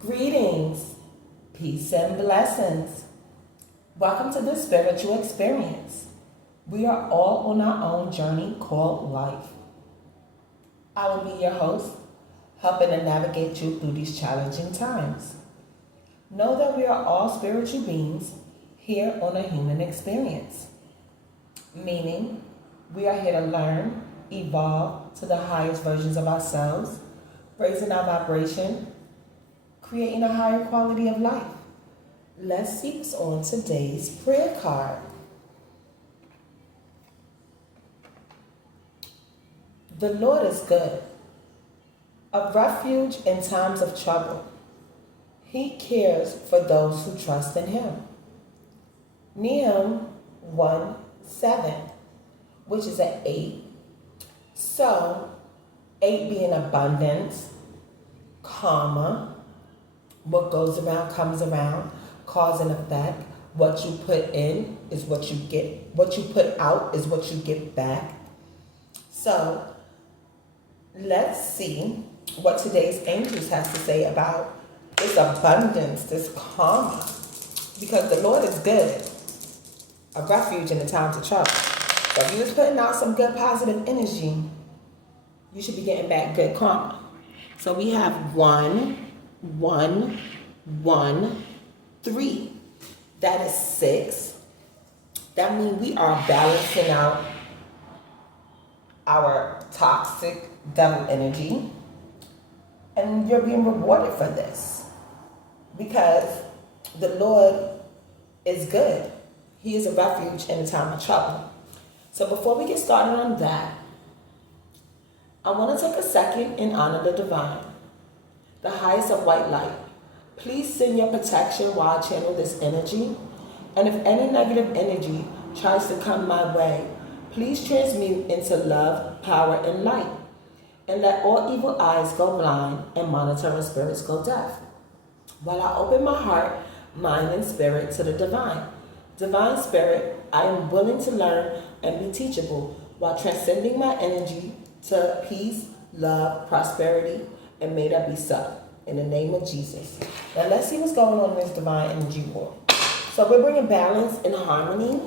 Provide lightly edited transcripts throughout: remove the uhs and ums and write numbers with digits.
Greetings, peace and blessings. Welcome to the spiritual experience. We are all on our own journey called life. I will be your host, helping to navigate you through these challenging times. Know that we are all spiritual beings here on a human experience, meaning we are here to learn, evolve to the highest versions of ourselves, raising our vibration, creating a higher quality of life. Let's see what's on today's prayer card. The Lord is good, a refuge in times of trouble. He cares for those who trust in Him. Nehemiah 1:7, which is an 8. So, 8 being abundance, karma, what goes around comes around, cause and effect. What you put in is what you get. What you put out is what you get back. So, let's see what today's angels has to say about this abundance, this karma. Because the Lord is good, a refuge in the times of trouble. So if you was putting out some good positive energy, you should be getting back good karma. So we have 1, 1, 1, 3. That is 6. That means we are balancing out our toxic devil energy. And you're being rewarded for this. Because the Lord is good. He is a refuge in a time of trouble. So before we get started on that, I want to take a second and honor the divine, the highest of white light. Please send your protection while I channel this energy. And if any negative energy tries to come my way, please transmute into love, power, and light. And let all evil eyes go blind and monitoring spirits go deaf. While I open my heart, mind, and spirit to the divine. Divine Spirit, I am willing to learn and be teachable while transcending my energy to peace, love, prosperity, and may that be so. In the name of Jesus. Now let's see what's going on in this divine energy war. So we're bringing balance and harmony.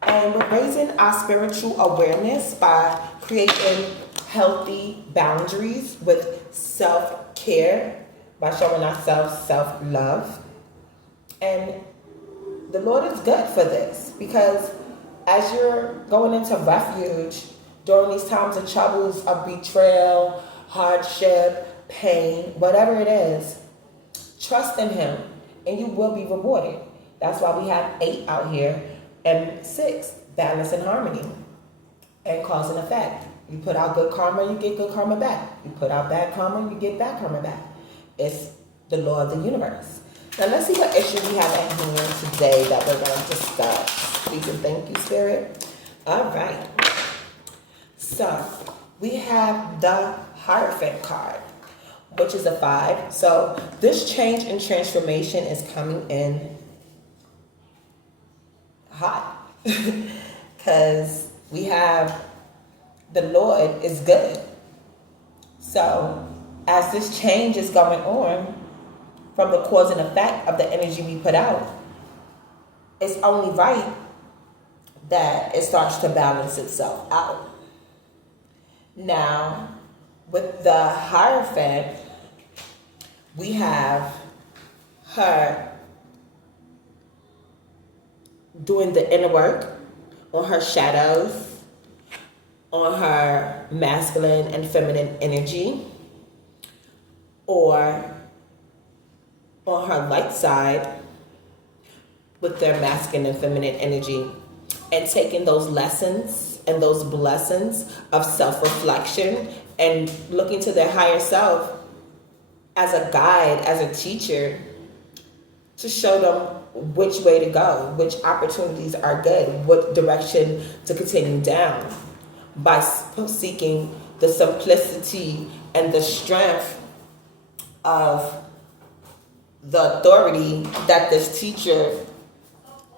And we're raising our spiritual awareness by creating healthy boundaries with self-care, by showing ourselves self-love. And the Lord is good for this because as you're going into refuge during these times of troubles, of betrayal, hardship, pain, whatever it is, trust in Him and you will be rewarded. That's why we have 8 out here and 6, balance and harmony and cause and effect. You put out good karma, you get good karma back. You put out bad karma, you get bad karma back. It's the law of the universe. Now let's see what issue we have at hand today that we're going to discuss. Please and thank you, Spirit. All right. So we have the Hierophant card, which is a 5. So this change and transformation is coming in hot because we have the Lord is good. So as this change is going on from the cause and effect of the energy we put out, it's only right that it starts to balance itself out. Now, with the Hierophant, we have her doing the inner work on her shadows, on her masculine and feminine energy, or on her light side with their masculine and feminine energy, and taking those lessons and those blessings of self-reflection and looking to their higher self as a guide, as a teacher, to show them which way to go, which opportunities are good, what direction to continue down, by seeking the simplicity and the strength of the authority that this teacher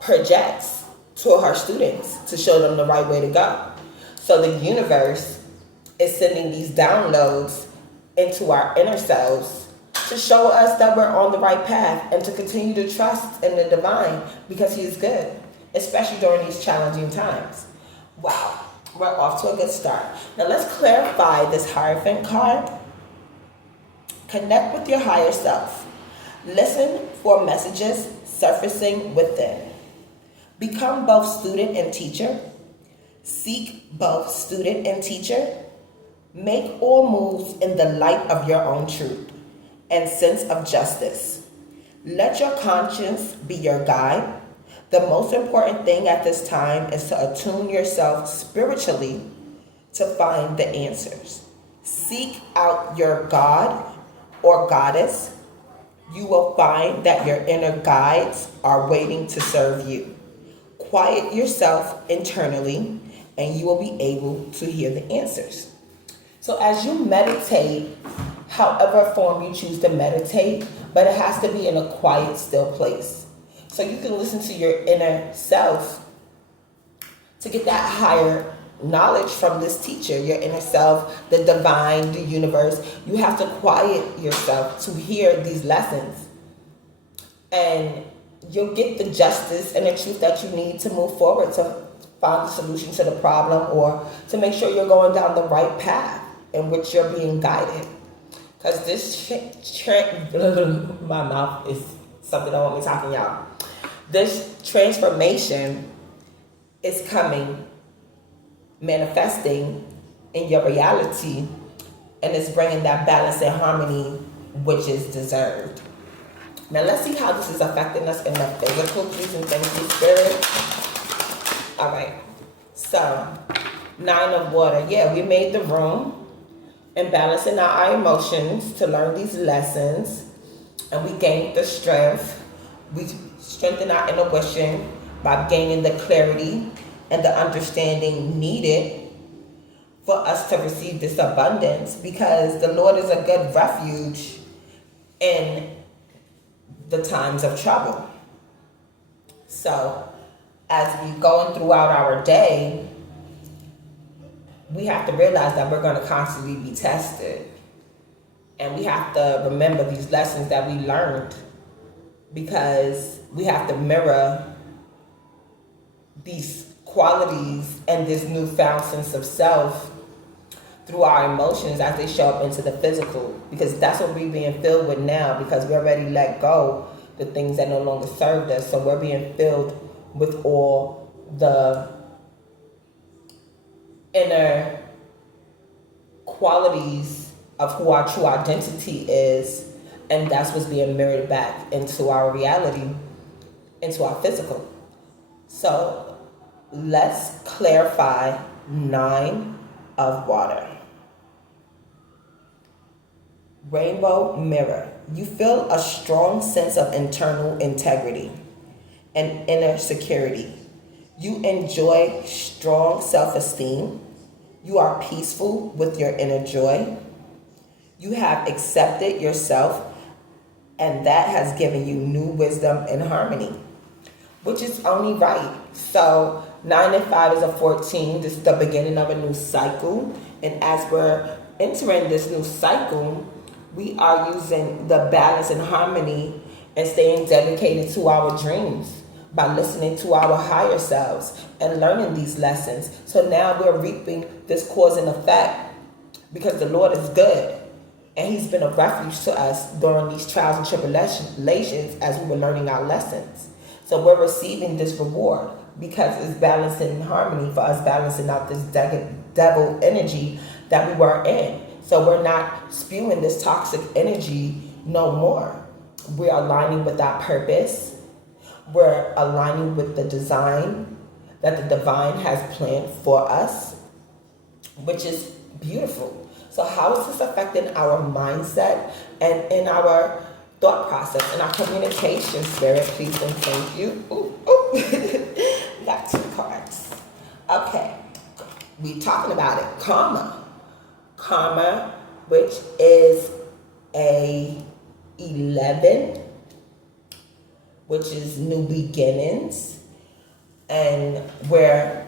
projects to her students to show them the right way to go. So the universe is sending these downloads into our inner selves to show us that we're on the right path and to continue to trust in the divine because he is good, especially during these challenging times. Wow, we're off to a good start. Now let's clarify this Hierophant card. Connect with your higher self. Listen for messages surfacing within. Become both student and teacher. Seek both student and teacher. Make all moves in the light of your own truth and sense of justice. Let your conscience be your guide. The most important thing at this time is to attune yourself spiritually to find the answers. Seek out your God or goddess. You will find that your inner guides are waiting to serve you. Quiet yourself internally and you will be able to hear the answers. So as you meditate, however form you choose to meditate, but it has to be in a quiet, still place. So you can listen to your inner self to get that higher knowledge from this teacher, your inner self, the divine, the universe. You have to quiet yourself to hear these lessons. And you'll get the justice and the truth that you need to move forward to find the solution to the problem or to make sure you're going down the right path in which you're being guided. Because this my mouth is something I won't be talking y'all. This transformation is coming, manifesting in your reality, and it's bringing that balance and harmony which is deserved. Now let's see how this is affecting us in the physical. Please and thank you, Spirit. All right. So, 9 of water. Yeah, we made the room and balancing out our emotions to learn these lessons, and we gained the strength. We strengthened our intuition by gaining the clarity and the understanding needed for us to receive this abundance, because the Lord is a good refuge in the times of trouble. So as we going throughout our day, we have to realize that we're going to constantly be tested. And we have to remember these lessons that we learned, because we have to mirror these qualities and this newfound sense of self through our emotions as they show up into the physical, because that's what we're being filled with now, because we already let go the things that no longer served us. So we're being filled with all the inner qualities of who our true identity is, and that's what's being mirrored back into our reality, into our physical. So let's clarify 9 of water. Rainbow mirror. You feel a strong sense of internal integrity and inner security. You enjoy strong self-esteem. You are peaceful with your inner joy. You have accepted yourself, and that has given you new wisdom and harmony, which is only right. So 9 and 5 is a 14. This is the beginning of a new cycle. And as we're entering this new cycle, we are using the balance and harmony and staying dedicated to our dreams by listening to our higher selves and learning these lessons. So now we're reaping this cause and effect, because the Lord is good. And he's been a refuge to us during these trials and tribulations as we were learning our lessons. So we're receiving this reward because it's balancing in harmony for us, balancing out this devil energy that we were in. So we're not spewing this toxic energy no more. We're aligning with our purpose. We're aligning with the design that the divine has planned for us, which is beautiful. So how is this affecting our mindset and in our thought process and our communication? Spirit, please and thank you. We got 2 cards. Okay, we talking about it. Karma, which is a 11, which is new beginnings, and we're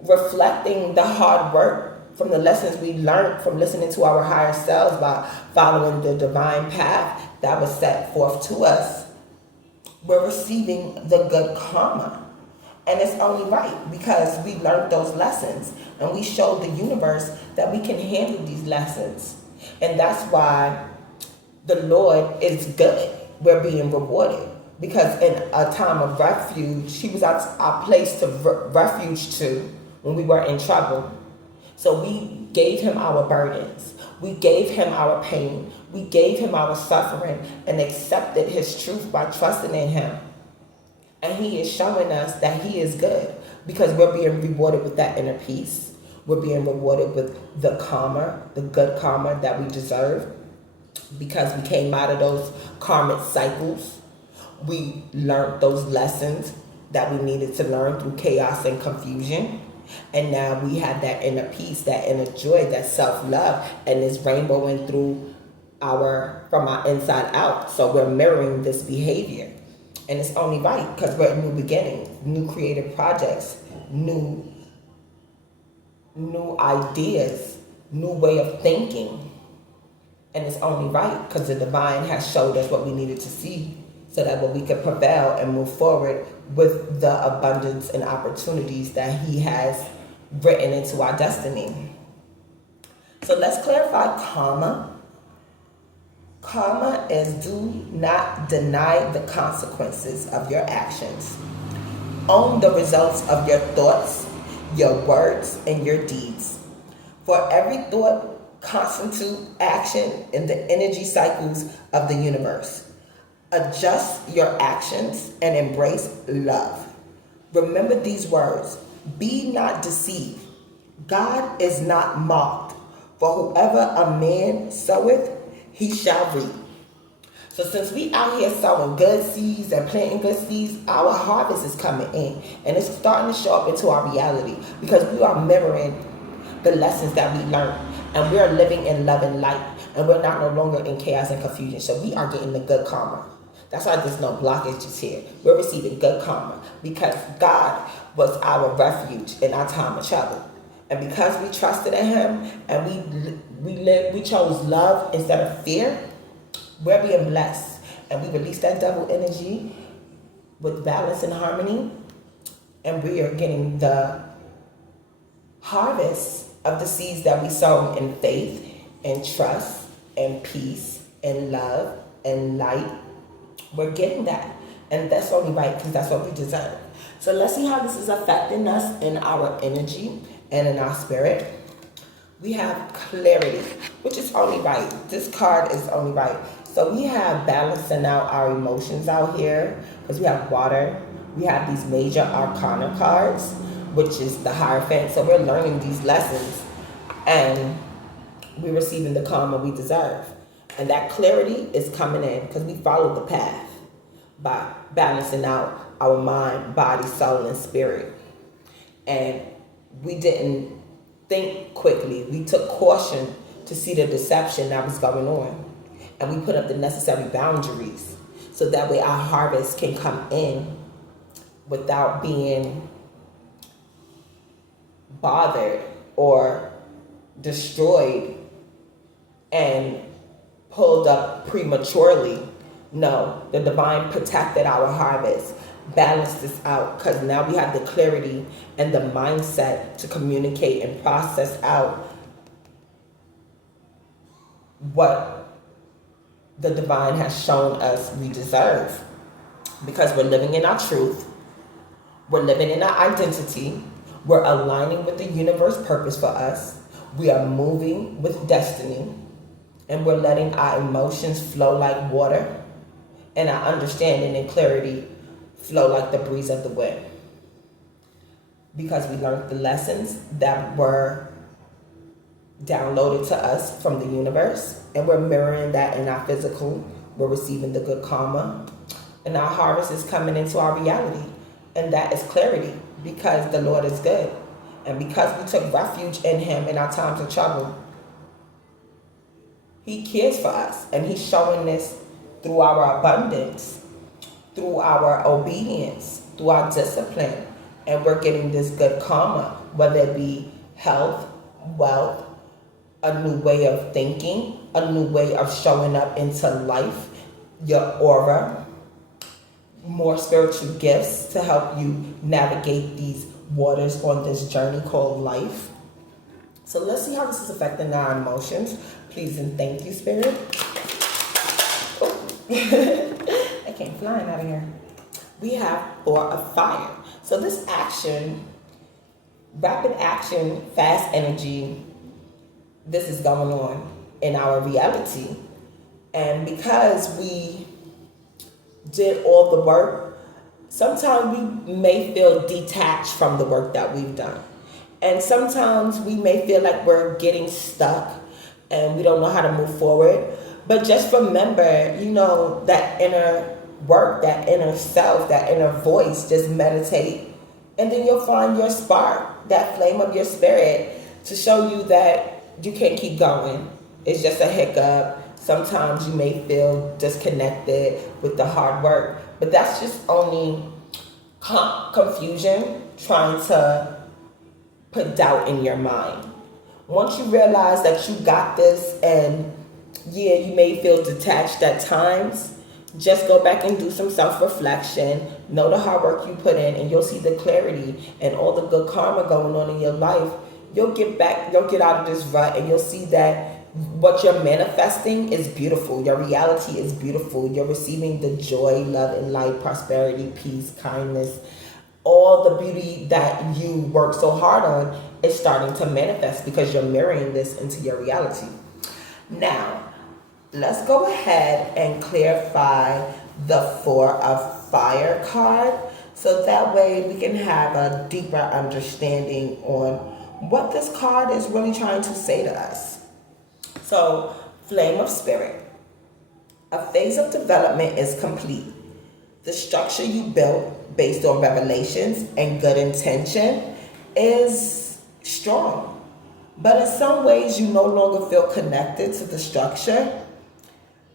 reflecting the hard work from the lessons we learned from listening to our higher selves by following the divine path that was set forth to us, we're receiving the good karma. And it's only right because we learned those lessons and we showed the universe that we can handle these lessons. And that's why the Lord is good. We're being rewarded. Because in a time of refuge, He was our place to refuge to when we were in trouble. So we gave Him our burdens. We gave Him our pain. We gave Him our suffering and accepted His truth by trusting in Him. And He is showing us that He is good because we're being rewarded with that inner peace. We're being rewarded with the karma, the good karma that we deserve because we came out of those karmic cycles. We learned those lessons that we needed to learn through chaos and confusion. And now we have that inner peace, that inner joy, that self-love, and it's rainbowing through from our inside out. So we're mirroring this behavior. And it's only right because we're at new beginnings, new creative projects, new ideas, new way of thinking. And it's only right because the divine has showed us what we needed to see so that we could prevail and move forward with the abundance and opportunities that He has written into our destiny. So let's clarify karma. Karma is do not deny the consequences of your actions. Own the results of your thoughts, your words, and your deeds. For every thought constitutes action in the energy cycles of the universe. Adjust your actions and embrace love. Remember these words. Be not deceived. God is not mocked. For whoever a man soweth, he shall reap. So since we out here sowing good seeds and planting good seeds, our harvest is coming in. And it's starting to show up into our reality because we are mirroring the lessons that we learned. And we are living in love and light. And we're not no longer in chaos and confusion. So we are getting the good karma. That's why there's no blockages here. We're receiving good karma because God was our refuge in our time of trouble. And because we trusted in Him and we chose love instead of fear, we're being blessed. And we release that double energy with balance and harmony. And we are getting the harvest of the seeds that we sow in faith and trust and peace and love and light. We're getting that. And that's only right because that's what we deserve. So let's see how this is affecting us in our energy and in our spirit. We have clarity, which is only right. This card is only right. So we have balancing out our emotions out here because we have water. We have these major arcana cards, which is the Hierophant. So we're learning these lessons and we're receiving the karma we deserve. And that clarity is coming in because we followed the path by balancing out our mind, body, soul, and spirit. And we didn't think quickly. We took caution to see the deception that was going on. And we put up the necessary boundaries so that way our harvest can come in without being bothered or destroyed and pulled up prematurely. No, the divine protected our harvest, balanced this out, because now we have the clarity and the mindset to communicate and process out what the divine has shown us we deserve. Because we're living in our truth, we're living in our identity, we're aligning with the universe purpose for us, we are moving with destiny, and we're letting our emotions flow like water, and our understanding and clarity flow like the breeze of the wind. Because we learned the lessons that were downloaded to us from the universe, and we're mirroring that in our physical. We're receiving the good karma, and our harvest is coming into our reality, and that is clarity because the Lord is good. And because we took refuge in Him in our times of trouble, He cares for us, and He's showing this through our abundance, through our obedience, through our discipline. And we're getting this good karma, whether it be health, wealth, a new way of thinking, a new way of showing up into life your aura, more spiritual gifts to help you navigate these waters on this journey called life. So let's see how this is affecting our emotions. Please and thank you, Spirit. Oh. I came flying out of here. We have 4 of Fire. So this action, rapid action, fast energy, this is going on in our reality. And because we did all the work, sometimes we may feel detached from the work that we've done. And sometimes we may feel like we're getting stuck and we don't know how to move forward. But just remember, that inner work, that inner self, that inner voice, just meditate. And then you'll find your spark, that flame of your spirit to show you that you can keep going. It's just a hiccup. Sometimes you may feel disconnected with the hard work. But that's just only confusion trying to put doubt in your mind. Once you realize that you got this, and you may feel detached at times, just go back and do some self-reflection. Know the hard work you put in, and you'll see the clarity and all the good karma going on in your life. You'll get out of this rut, and you'll see that what you're manifesting is beautiful. Your reality is beautiful. You're receiving the joy, love, and light, prosperity, peace, kindness. All the beauty that you work so hard on is starting to manifest because you're mirroring this into your reality. Now, let's go ahead and clarify the 4 of Fire card, so that way we can have a deeper understanding on what this card is really trying to say to us. So, Flame of Spirit. A phase of development is complete. The structure you built based on revelations and good intention is strong. But in some ways, you no longer feel connected to the structure.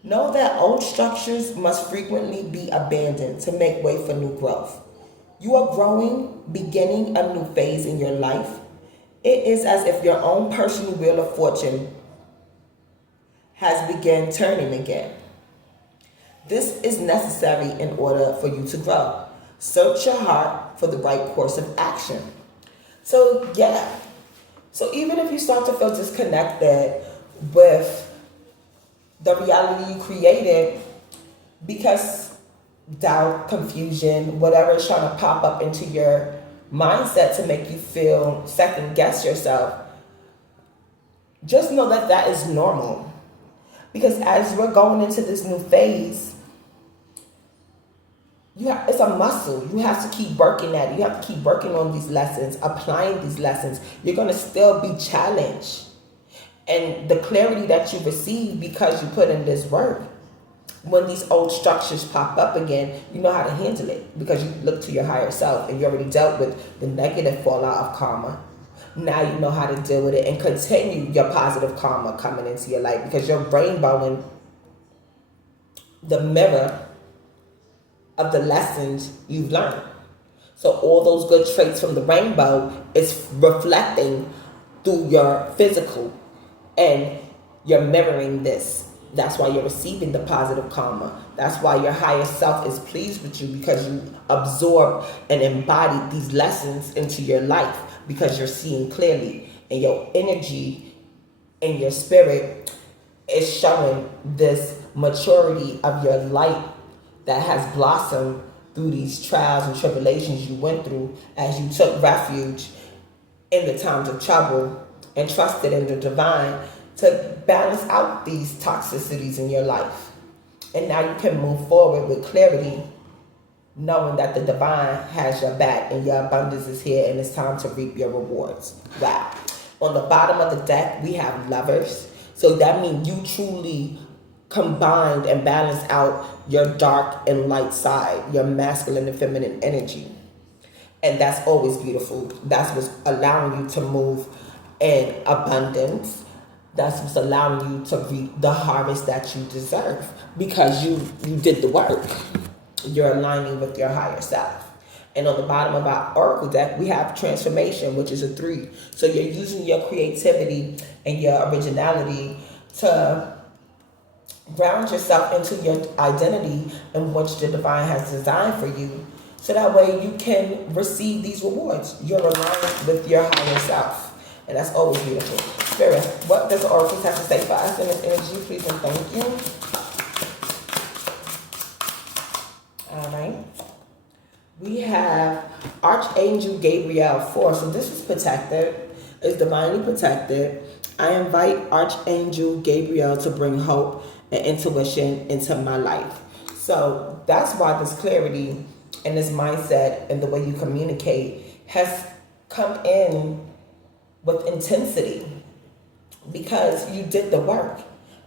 Know that old structures must frequently be abandoned to make way for new growth. You are growing, beginning a new phase in your life. It is as if your own personal wheel of fortune has begun turning again. This is necessary in order for you to grow. Search your heart for the right course of action. So even if you start to feel disconnected with the reality you created, because doubt, confusion, whatever is trying to pop up into your mindset to make you feel second guess yourself, just know that that is normal. Because as we're going into this new phase, it's a muscle. You have to keep working at it. You have to keep working on these lessons, applying these lessons. You're going to still be challenged. And the clarity that you receive because you put in this work, when these old structures pop up again, you know how to handle it because you look to your higher self and you already dealt with the negative fallout of karma. Now you know how to deal with it and continue your positive karma coming into your life because you're rainbowing the mirror of the lessons you've learned. So all those good traits from the rainbow is reflecting through your physical, and you're mirroring this. That's why you're receiving the positive karma. That's why your higher self is pleased with you, because you absorb and embody these lessons into your life because you're seeing clearly, and your energy and your spirit is showing this maturity of your light that has blossomed through these trials and tribulations you went through as you took refuge in the times of trouble and trusted in the divine to balance out these toxicities in your life. And now you can move forward with clarity, knowing that the divine has your back and your abundance is here and it's time to reap your rewards. Wow. On the bottom of the deck, we have Lovers. So that means you truly combined and balanced out your dark and light side, your masculine and feminine energy. And that's always beautiful. That's what's allowing you to move in abundance. That's what's allowing you to reap the harvest that you deserve because you did the work. You're aligning with your higher self. And on the bottom of our oracle deck, we have Transformation, which is a 3. So you're using your creativity and your originality to ground yourself into your identity and what the divine has designed for you. So that way you can receive these rewards. You're aligned with your higher self. And that's always beautiful. Spirit, what does the oracle have to say for us in this energy? Please and thank you. All right. We have Archangel Gabriel 4. So this is protected. It's divinely protected. I invite Archangel Gabriel to bring hope and intuition into my life. So that's why this clarity and this mindset and the way you communicate has come in with intensity, because you did the work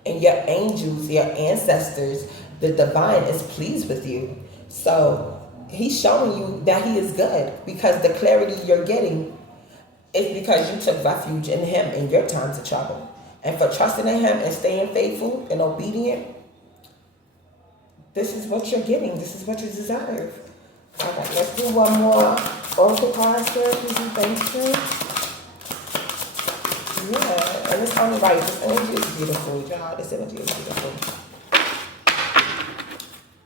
and your angels, your ancestors, the divine is pleased with you. So he's showing you that he is good, because the clarity you're getting is because you took refuge in him in your times of trouble. And for trusting in him and staying faithful and obedient, this is what you're getting. This is what you deserve. All right, let's do one more oracle card, sir. Please and thank you. Yeah, and it's only right. This energy is beautiful, y'all. This energy is beautiful.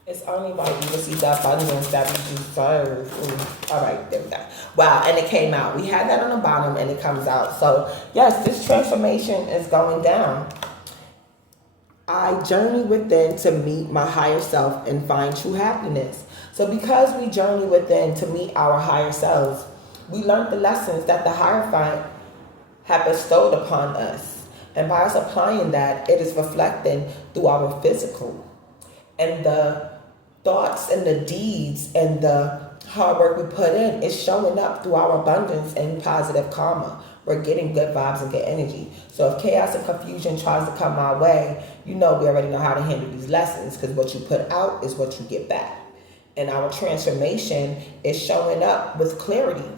It's only right we receive the abundance that we deserve. Ooh. All right, there we go. Wow, and it came out. We had that on the bottom, and it comes out. So, yes, this transformation is going down. I journey within to meet my higher self and find true happiness. So because we journey within to meet our higher selves, we learned the lessons that the Hierophant have bestowed upon us. And by us applying that, it is reflecting through our physical. And the thoughts and the deeds and the hard work we put in is showing up through our abundance and positive karma. We're getting good vibes and good energy. So if chaos and confusion tries to come our way, you know we already know how to handle these lessons, because what you put out is what you get back. And our transformation is showing up with clarity.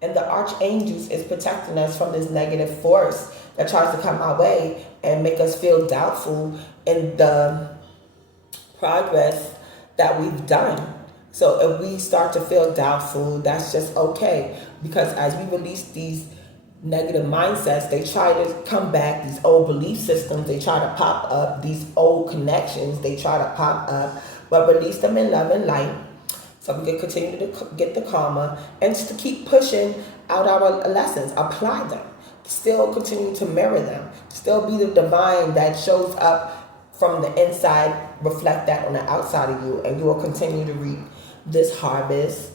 And the archangels is protecting us from this negative force that tries to come our way and make us feel doubtful in the progress that we've done. So if we start to feel doubtful, that's just okay. Because as we release these negative mindsets, they try to come back, these old belief systems, they try to pop up, these old connections, they try to pop up, but release them in love and light. So we can continue to get the karma and just to keep pushing out our lessons, apply them, still continue to mirror them, still be the divine that shows up from the inside, reflect that on the outside of you, and you will continue to reap this harvest,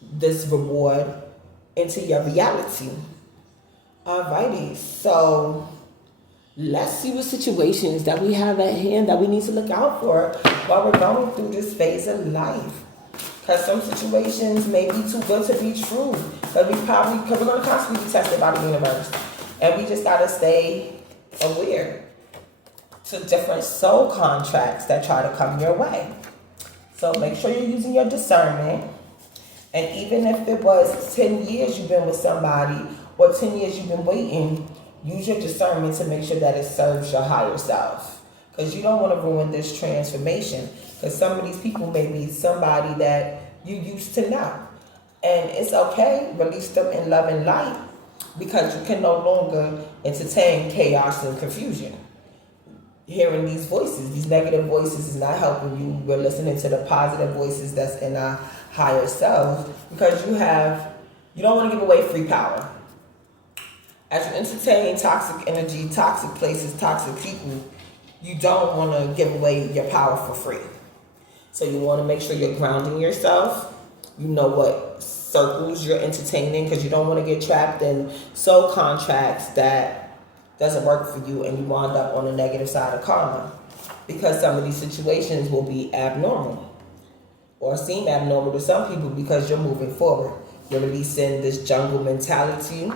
this reward into your reality. Alrighty, so let's see what situations that we have at hand that we need to look out for while we're going through this phase of life. Because some situations may be too good to be true. Because we're going to constantly be tested by the universe. And we just got to stay aware to different soul contracts that try to come your way. So make sure you're using your discernment. And even if it was 10 years you've been with somebody or 10 years you've been waiting, use your discernment to make sure that it serves your higher self. Because you don't want to ruin this transformation. Because some of these people may be somebody that you used to know. And it's okay. Release them in love and light. Because you can no longer entertain chaos and confusion. Hearing these voices, these negative voices is not helping you. We're listening to the positive voices that's in our higher selves. Because you don't want to give away free power. As you entertain toxic energy, toxic places, toxic people, you don't want to give away your power for free. So you want to make sure you're grounding yourself. You know what circles you're entertaining, because you don't want to get trapped in soul contracts that doesn't work for you and you wind up on the negative side of karma. Because some of these situations will be abnormal or seem abnormal to some people because you're moving forward. You're releasing this jungle mentality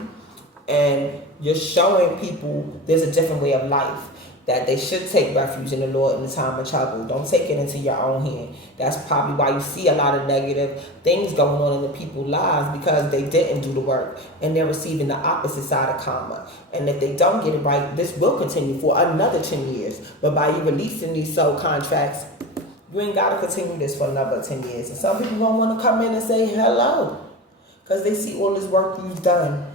and you're showing people there's a different way of life, that they should take refuge in the Lord in the time of trouble. Don't take it into your own hand. That's probably why you see a lot of negative things going on in the people's lives, because they didn't do the work and they're receiving the opposite side of karma. And if they don't get it right, this will continue for another 10 years. But by you releasing these soul contracts, you ain't got to continue this for another 10 years. And some people don't want to come in and say hello because they see all this work you've done.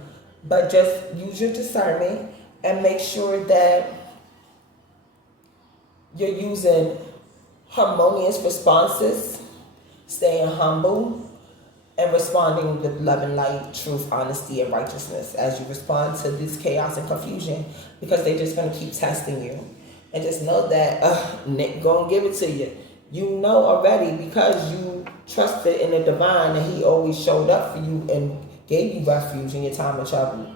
But just use your discernment and make sure that You're using harmonious responses, staying humble, and responding with love and light, truth, honesty, and righteousness as you respond to this chaos and confusion, because they're just going to keep testing you. And just know that Nick gonna give it to you. You know already, because you trusted in the divine, and he always showed up for you and gave you refuge in your time of trouble.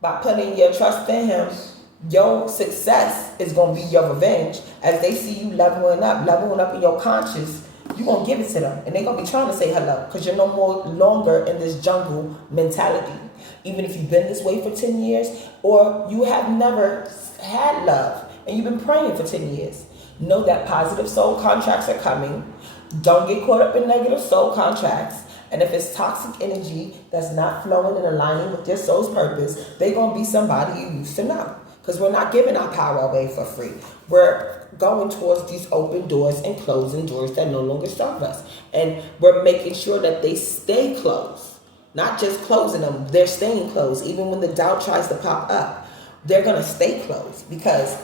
By putting your trust in him, your success is going to be your revenge. As they see you leveling up in your conscious, you're going to give it to them. And they're going to be trying to say hello, because you're no more longer in this jungle mentality. Even if you've been this way for 10 years, or you have never had love and you've been praying for 10 years, know that positive soul contracts are coming. Don't get caught up in negative soul contracts. And if it's toxic energy that's not flowing and aligning with your soul's purpose, they're going to be somebody you used to know. Because we're not giving our power away for free. We're going towards these open doors and closing doors that no longer serve us. And we're making sure that they stay closed. Not just closing them, they're staying closed. Even when the doubt tries to pop up, they're going to stay closed, because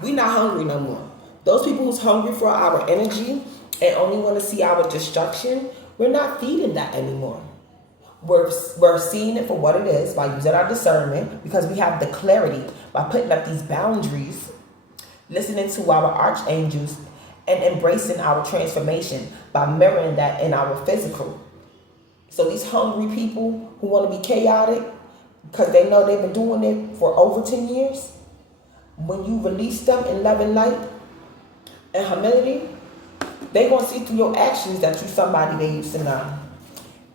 we're not hungry no more. Those people who's hungry for our energy and only want to see our destruction, we're not feeding that anymore. We're seeing it for what it is by using our discernment, because we have the clarity by putting up these boundaries, listening to our archangels, and embracing our transformation by mirroring that in our physical. So these hungry people who want to be chaotic, because they know they've been doing it for over 10 years, when you release them in love and light and humility, they're going to see through your actions that you're somebody they used to know.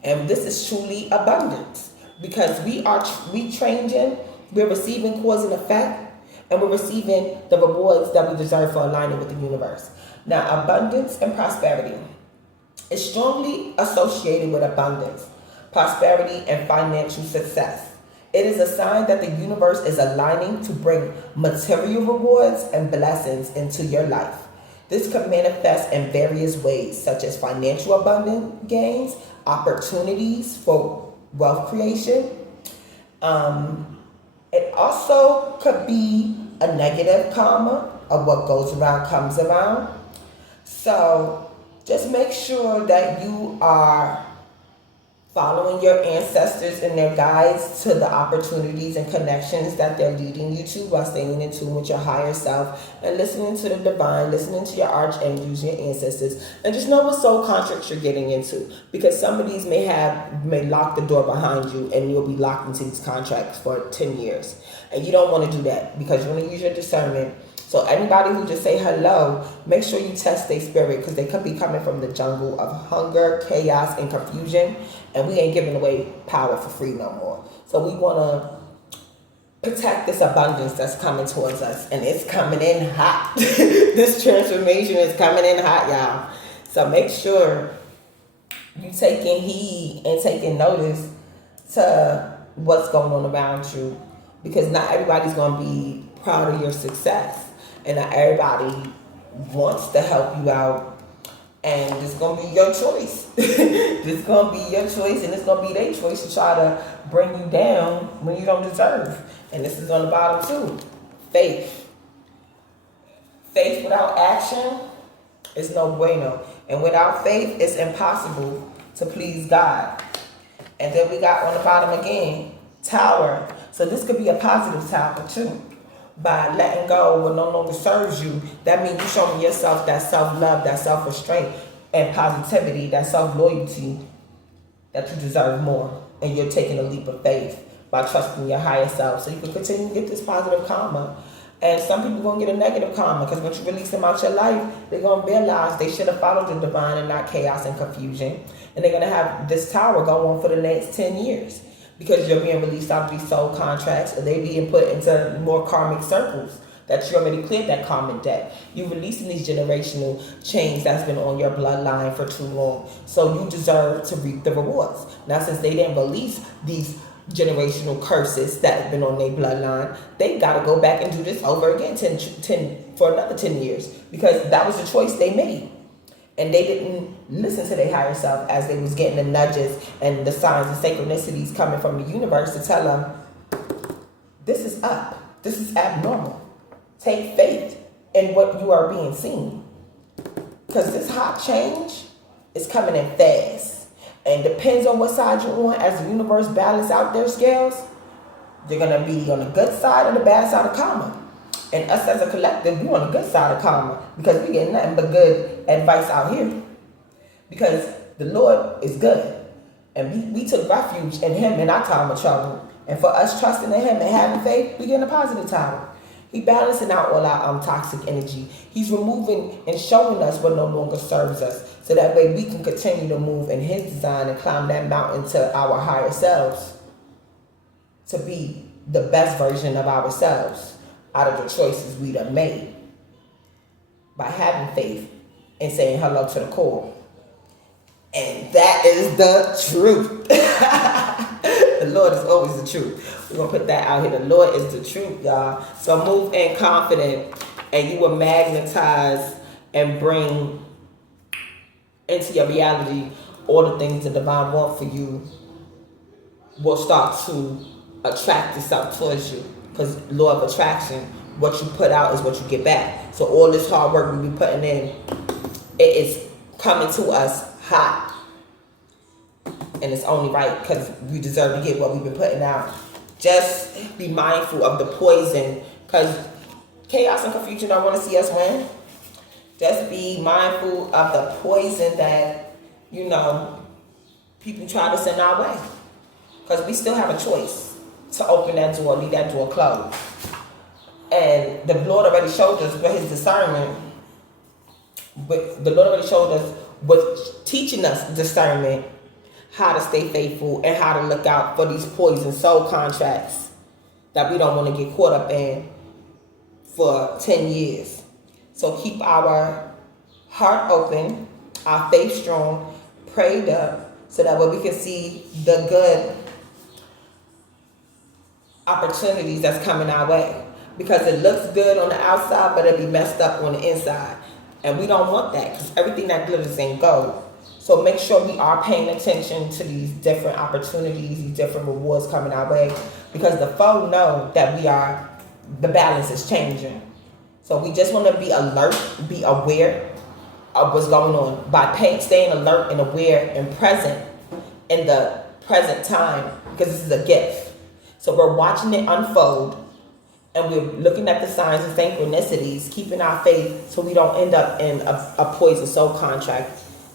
And this is truly abundance, because we changing, we're receiving cause and effect, and we're receiving the rewards that we deserve for aligning with the universe. Now, abundance and prosperity is strongly associated with abundance, prosperity, and financial success. It is a sign that the universe is aligning to bring material rewards and blessings into your life. This can manifest in various ways, such as financial abundance gains, opportunities for wealth creation. It also could be a negative karma of what goes around comes around. So just make sure that you are following your ancestors and their guides to the opportunities and connections that they're leading you to, while staying in tune with your higher self and listening to the divine, listening to your archangels, your ancestors, and just know what soul contracts you're getting into, because some of these may lock the door behind you and you'll be locked into these contracts for 10 years. And you don't want to do that, because you want to use your discernment. So anybody who just say hello, make sure you test their spirit, because they could be coming from the jungle of hunger, chaos, and confusion. And we ain't giving away power for free no more. So we want to protect this abundance that's coming towards us. And it's coming in hot. This transformation is coming in hot, y'all. So make sure you taking heed and taking notice to what's going on around you. Because not everybody's going to be proud of your success. And not everybody wants to help you out. And it's going to be your choice. It's going to be your choice, and it's going to be their choice to try to bring you down when you don't deserve. And this is on the bottom too. Faith. Faith without action is no bueno. And without faith, it's impossible to please God. And then we got on the bottom again, tower. So this could be a positive tower too. By letting go of what no longer serves you, that means you showing yourself that self-love, that self-restraint, and positivity, that self-loyalty, that you deserve more. And you're taking a leap of faith by trusting your higher self. So you can continue to get this positive karma. And some people are going to get a negative karma, because once you release them out your life, they're going to realize they should have followed the divine and not chaos and confusion. And they're going to have this tower go on for the next 10 years. Because you're being released out of these soul contracts, or they being put into more karmic circles that you already cleared that karmic debt. You're releasing these generational chains that's been on your bloodline for too long. So you deserve to reap the rewards. Now, since they didn't release these generational curses that have been on their bloodline, they got to go back and do this over again for another 10 years, because that was the choice they made. And they didn't listen to their higher self as they was getting the nudges and the signs and synchronicities coming from the universe to tell them, this is up. This is abnormal. Take faith. in what you are being seen. Because this hot change is coming in fast. And depends on what side you're on. As the universe balance out their scales, they're going to be on the good side or the bad side of karma. And us as a collective, we're on the good side of karma. Because we get nothing but good advice out here. Because the Lord is good. And we took refuge in Him in our time of trouble. And for us trusting in Him and having faith, we get in a positive tower. He's balancing out all our toxic energy. He's removing and showing us what no longer serves us. So that way we can continue to move in His design and climb that mountain to our higher selves. To be the best version of ourselves out of the choices we done made. By having faith and saying hello to the core. And that is the truth. The Lord is always the truth. We're going to put that out here. The Lord is the truth, y'all. So move in confident and you will magnetize and bring into your reality all the things the divine want for you will start to attract itself towards you. Because law of attraction, what you put out is what you get back. So all this hard work we be putting in, it is coming to us hot. And it's only right because we deserve to get what we've been putting out. Just be mindful of the poison because chaos and confusion don't want to see us win. Just be mindful of the poison that, people try to send our way. Because we still have a choice to open that door, leave that door closed. And the Lord already showed us with His discernment. But the Lord already showed us with teaching us discernment how to stay faithful and how to look out for these poison soul contracts that we don't want to get caught up in for 10 years. So keep our heart open, our faith strong, prayed up, so that way we can see the good opportunities that's coming our way. Because it looks good on the outside, but it'll be messed up on the inside. And we don't want that because everything that glitters ain't gold. So make sure we are paying attention to these different opportunities, these different rewards coming our way. Because the foe know that the balance is changing. So we just want to be alert, be aware of what's going on. By staying alert and aware and present in the present time. Because this is a gift. So we're watching it unfold. And we're looking at the signs and synchronicities, keeping our faith so we don't end up in a poison soul contract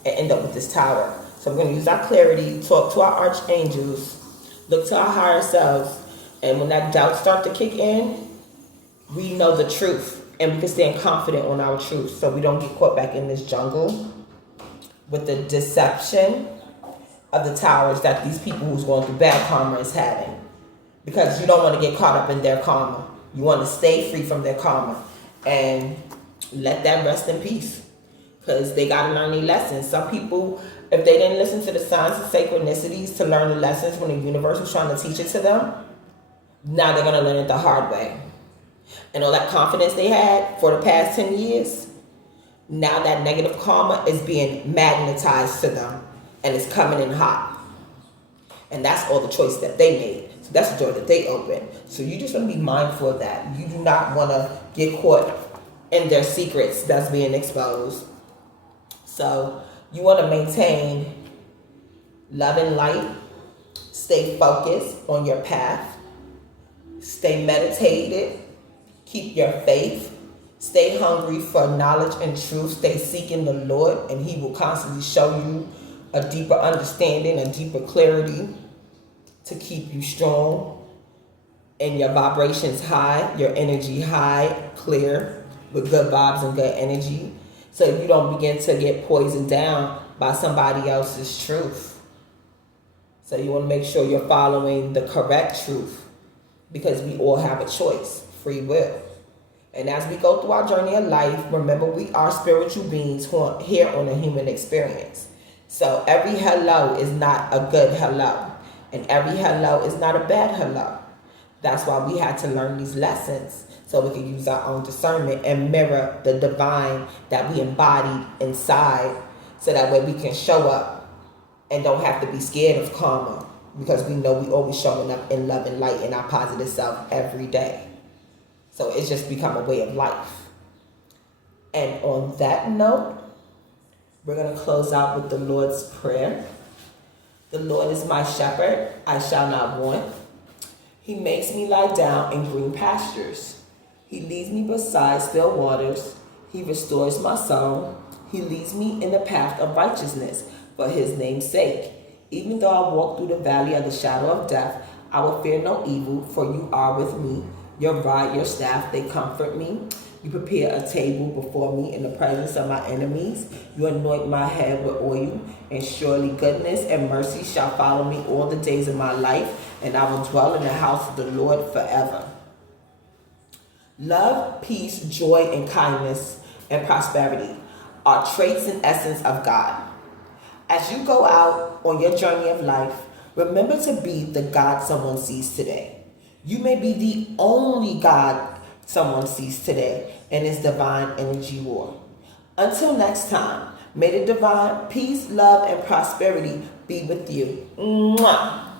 and end up with this tower. So we're going to use our clarity, talk to our archangels, look to our higher selves, and when that doubt starts to kick in, we know the truth, and we can stand confident on our truth so we don't get caught back in this jungle with the deception of the towers that these people who's going through bad karma is having. Because you don't want to get caught up in their karma. You want to stay free from their karma and let that rest in peace. Because they got to learn their lessons. Some people, if they didn't listen to the signs and synchronicities to learn the lessons when the universe was trying to teach it to them, now they're going to learn it the hard way. And all that confidence they had for the past 10 years, now that negative karma is being magnetized to them and it's coming in hot. And that's all the choice that they made. So that's the door that they open. So you just want to be mindful of that. You do not want to get caught in their secrets that's being exposed. So you want to maintain love and light. Stay focused on your path. Stay meditated. Keep your faith. Stay hungry for knowledge and truth. Stay seeking the Lord, and He will constantly show you a deeper understanding, a deeper clarity to keep you strong and your vibrations high, your energy high, clear, with good vibes and good energy. So you don't begin to get poisoned down by somebody else's truth. So you want to make sure you're following the correct truth, because we all have a choice, free will. And as we go through our journey of life, remember we are spiritual beings here on a human experience. So every hello is not a good hello. And every hello is not a bad hello. That's why we had to learn these lessons so we can use our own discernment and mirror the divine that we embodied inside, so that way we can show up and don't have to be scared of karma, because we know we always showing up in love and light in our positive self every day. So it's just become a way of life. And on that note, we're going to close out with the Lord's Prayer. The Lord is my shepherd, I shall not want. He makes me lie down in green pastures. He leads me beside still waters. He restores my soul. He leads me in the path of righteousness for his name's sake. Even though I walk through the valley of the shadow of death, I will fear no evil, for you are with me. Your rod, your staff, they comfort me. You prepare a table before me in the presence of my enemies. You anoint my head with oil, and surely goodness and mercy shall follow me all the days of my life, and I will dwell in the house of the Lord forever. Love, peace, joy, and kindness and prosperity are traits and essence of God. As you go out on your journey of life, remember to be the God someone sees today. You may be the only God someone sees today in this divine energy war. Until next time, may the divine peace, love, and prosperity be with you. Mwah.